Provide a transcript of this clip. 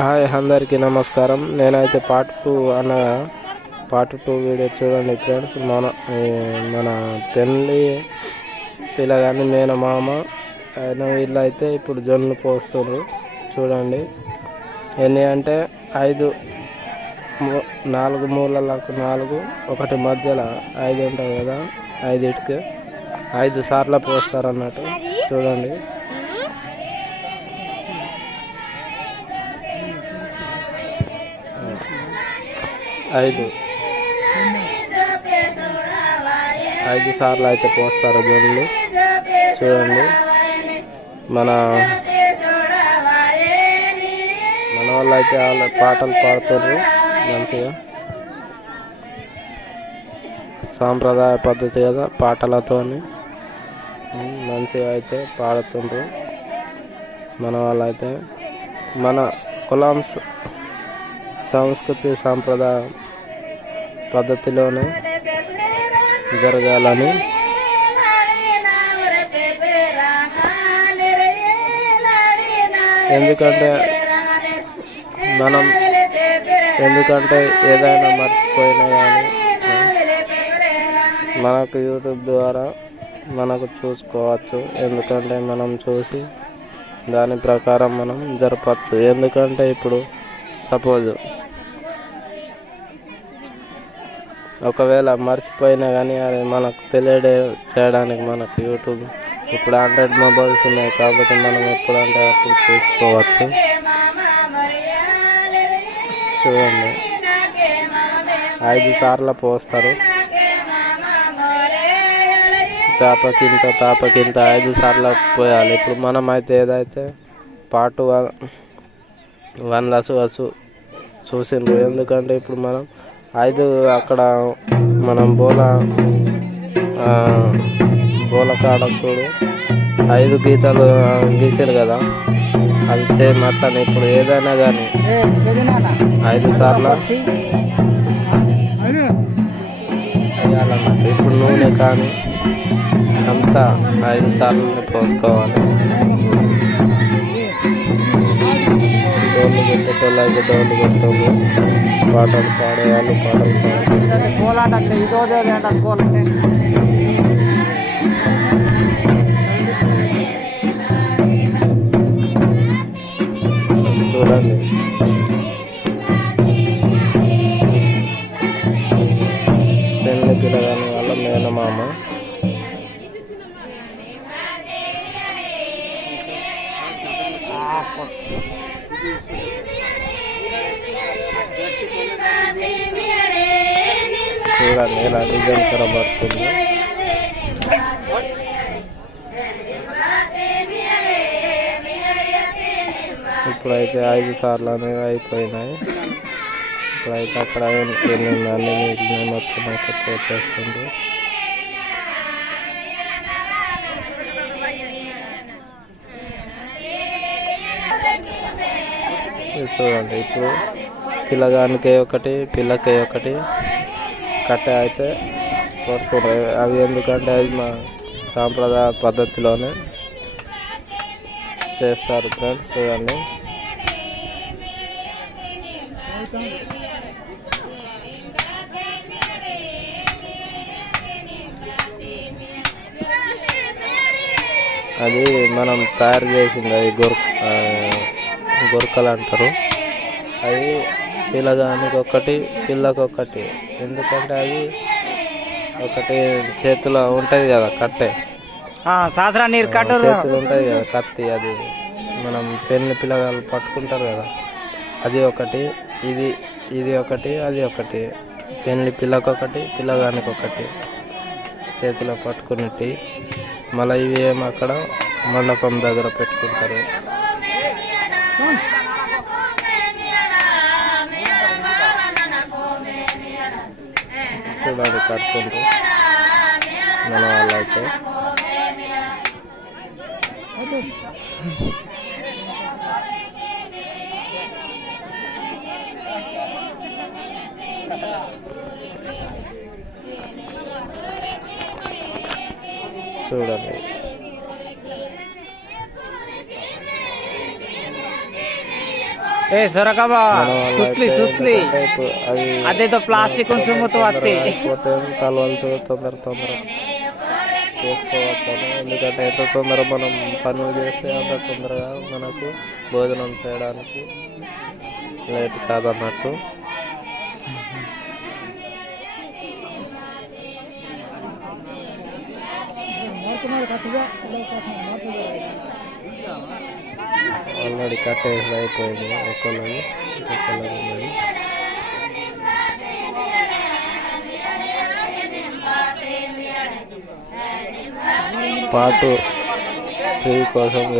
Hi అందరికీ నమస్కారం. నేనైతే పార్ట్ 2 వీడియో చూడండి ఫ్రెండ్స్. మన పెళ్ళి పిల్లగాని మేనమామ ఆయన వీళ్ళైతే ఇప్పుడు జొన్నలు పోస్తున్నారు. చూడండి ఎన్ని అంటే 5 4 మూలలకు 4 ఒకటి మధ్యలో 5 ఉంటుంది కదా, 5 5 సార్లు పోస్తారు అన్నట్టు. చూడండి 5 సార్లు అయితే పోస్తారు జొన్నలు. చూడండి మన వాళ్ళు అయితే పాటలు పాడుతున్నారు మంచిగా, సాంప్రదాయ పద్ధతి కదా, పాటలతో మంచిగా అయితే పాడుతుండ్రు. మన వాళ్ళైతే మన కులం సంస్కృతి సాంప్రదాయ పద్ధతిలోనే జరగాలని ఎందుకంటే ఏదైనా మర్చిపోయినా కానీ మనకు యూట్యూబ్ ద్వారా మనకు చూసుకోవచ్చు. ఎందుకంటే మనం చూసి దాని ప్రకారం మనం జరపచ్చు. ఎందుకంటే ఇప్పుడు సపోజ్ ఒకవేళ మర్చిపోయినా కానీ అది మనకు చేయడానికి మనకు యూట్యూబ్ ఇప్పుడు 100 మొబైల్స్ ఉన్నాయి కాబట్టి మనం ఎప్పుడంటే అప్పుడు చూసుకోవచ్చు. చూడండి 5 సార్లు పోస్తారు. తాపకింత 5 సార్లు పోయాలి. ఇప్పుడు మనం అయితే ఏదైతే పార్ట్ 1 చూసిండ్రు. ఎందుకంటే ఇప్పుడు మనం 5 అక్కడ మనం బోల కాడ చూడు 5 గీతలు గీసారు కదా, అది సేమ్ అట్లనే ఇప్పుడు ఏదైనా కానీ 5 సార్లు వేయాలన్నట్టు. ఇప్పుడు నూనె కానీ అంతా 5 సార్లు పోసుకోవాలి. డోళ్ళు కొట్టేటోళ్ళు అయితే డోళ్ళు కొట్టేవాళ్ళు, పాటలు పాడేవాళ్ళు పాటలు చూడండి. పెళ్ళి పిల్లగాని వాళ్ళ మేనమామ చూడండి ఎలా డిజైన్ కనబడుతుంది. ఇప్పుడైతే 5 సార్లు అనేవి అయిపోయినాయి. ఇప్పుడైతే అక్కడ అన్ని మొత్తం అయితే పోసేస్తుంది. చూడండి ఇప్పుడు పిల్లగానికి ఒకటి పిల్లకి ఒకటి కట్టె అయితే కొడుతున్నారు. అవి ఎందుకంటే అది మా సాంప్రదాయ పద్ధతిలోనే చేస్తారు ఫ్రెండ్స్. చూడండి అది మనం తయారు చేసింది, అది గొరకలు అంటారు. అది పిల్లగానికి ఒకటి పిల్లకొకటి. ఎందుకంటే అది ఒకటి చేతిలో ఉంటుంది కదా కట్టె, చేతులు ఉంటుంది కదా కత్తి, అది మనం పెళ్లి పిల్లగాళ్ళు పట్టుకుంటారు కదా, అది ఒకటి. ఇది ఒకటి, అది ఒకటి. పెళ్లి పిల్లకొకటి పిల్లగానికి ఒకటి చేతిలో పట్టుకున్నట్టు. మళ్ళీ ఇవి ఏమో అక్కడ మండపం దగ్గర పెట్టుకుంటారు. చూడండి కట్టుకుంటూ మన వాళ్ళైతే చూడండి. ఏ సొరకబా మన వల్ల సుత్లి అయితే సుత్లి ఎందుకంటే ఇప్పుడు అవి అదేదో ప్లాస్టిక్ కొంచెం వత్తి అయిపోతే కలవలతో తొందర చేసుకోవచ్చు. ఎందుకంటే ఎంత తొందర మనం పనులు చేస్తే అంత తొందరగా మనకు భోజనం చేయడానికి లేట్ కాదన్నట్టు. ఆల్రెడీ కట్టేసి అయిపోయింది ఒకళ్ళది ఇంకొకళ్ళది ఉన్నది. పార్ట్ 3 కోసం